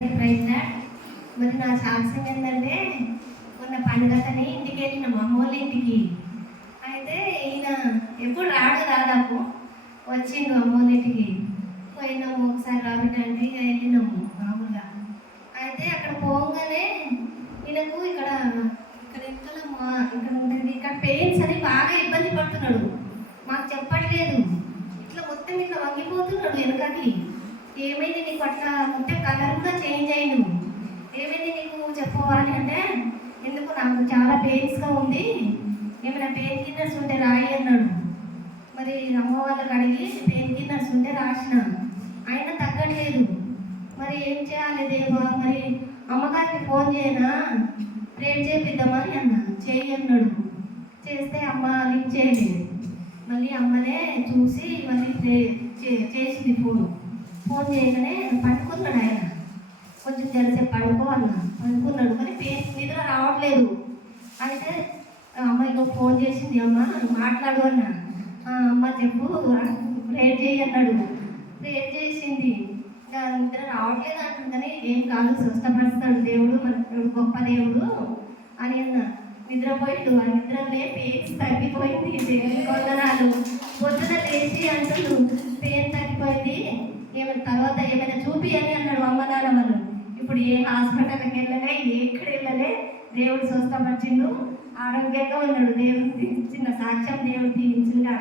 మరి నా సాక్ష్యం ఏంటంటే మొన్న పండుగని ఇంటికి వెళ్ళినాము అమ్మ వాళ్ళ ఇంటికి. అయితే ఈయన ఎప్పుడు రాడు దాదాపు వచ్చిండు అమ్మ వాళ్ళ ఇంటికి. పోయినాము ఒకసారి రాబట్టండి వెళ్ళినాము మామూలుగా. అయితే అక్కడ పోగానే ఈయనకు ఇక్కడ ఇక్కడ ఇక్కడ ఉంటుంది ఇక్కడ పెయిన్స్ అని బాగా ఇబ్బంది పడుతున్నాడు. మాకు చెప్పట్లేదు, ఇట్లా మొత్తం ఇట్లా వంగిపోతున్నాడు వెనకకి. ఏమైంది నీకు అట్లా మొత్తం కలర్ కూడా చేంజ్ అయ్యిండు, ఏమైంది నీకు చెప్పవాలి అంటే ఎందుకు నాకు చాలా పెయిన్స్గా ఉంది, ఏమైనా పెయిన్ కిల్లర్స్ ఉంటే రాయి అన్నాడు. మరి అమ్మ వాళ్ళకి అడిగి పెయిన్ కిల్లర్స్ ఉంటే రాసిన, అయినా తగ్గట్లేదు. మరి ఏం చేయాలి దేవా, మరి అమ్మగారికి ఫోన్ చేయనా, ప్రేర్ చేపిద్దామని అన్నా. చేయి అన్నాడు. చేస్తే అమ్మ లిఫ్ట్ చేయలేదు. మళ్ళీ అమ్మనే చూసి మళ్ళీ చేసింది ఫోన్ చేయగానే పడుకున్నాడు. ఆయన కొంచెం జరసేపు పడుకోవాలన్నా పడుకున్నాడు, కానీ నిద్ర రావట్లేదు. అయితే అమ్మాయికి ఫోన్ చేసింది, అమ్మ మాట్లాడు అన్నా. అమ్మ చెప్పు ప్రేర్ చేయి అన్నాడు. ప్రేర్ చేసింది. ఇంకా నిద్ర రావట్లేదు అంటుందని ఏం కాదు స్వస్థపరుస్తాడు దేవుడు, మన గొప్ప దేవుడు అని అన్నా. నిద్రపోయిండు. ఆ నిద్రలే పెయిన్స్ తగ్గిపోయింది. దేవుని వందనాలు. పొద్దున లేచి అంటుడు పెయిన్ తగ్గిపోయింది, ఏమైనా తర్వాత ఏమైనా చూపి అని అన్నాడు అమ్మ నాన్న వాళ్ళు. ఇప్పుడు ఏ హాస్పిటల్కి వెళ్ళలే, ఎక్కడ వెళ్ళలే, దేవుడు స్వస్థపరిచిండు, ఆరోగ్యంగా ఉన్నాడు. దేవుడు ఇచ్చిన సాక్ష్యం దేవుడు దీవించిండు.